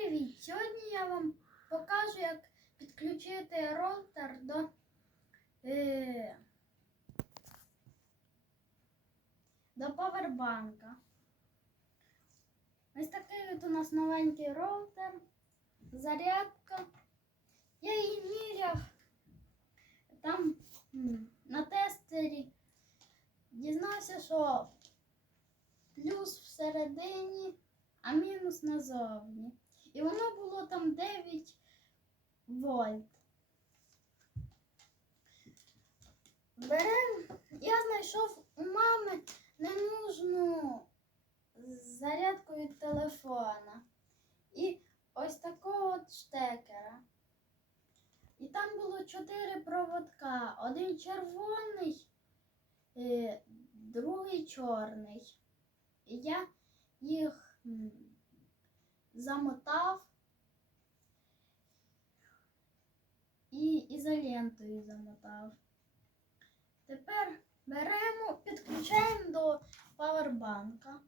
привіт! Сьогодні я вам покажу, як підключити роутер до, е, до павербанка. Ось такий от у нас новенький роутер, зарядка. Я її міряв там на тестері. Дізнався, що плюс всередині а мінус назовні. І воно було там 9 вольт. Берем, я знайшов у мами ненужну зарядку від телефона. І ось такого от штекера. І там було 4 проводка. Один червоний, е, другий чорний. І я їх замотав і ізолентою замотав. Тепер беремо, підключаємо до павербанка.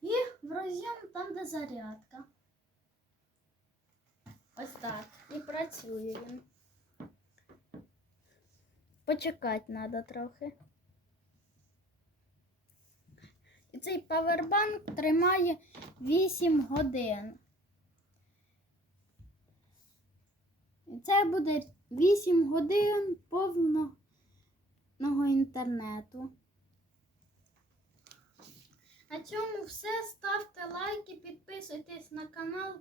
І в роз'єм там, де зарядка. Ось так. І працює він. Почекати треба трохи. І цей павербанк тримає 8 годин. І це буде 8 годин повного інтернету. На цьому все. Ставте лайки, підписуйтесь на канал.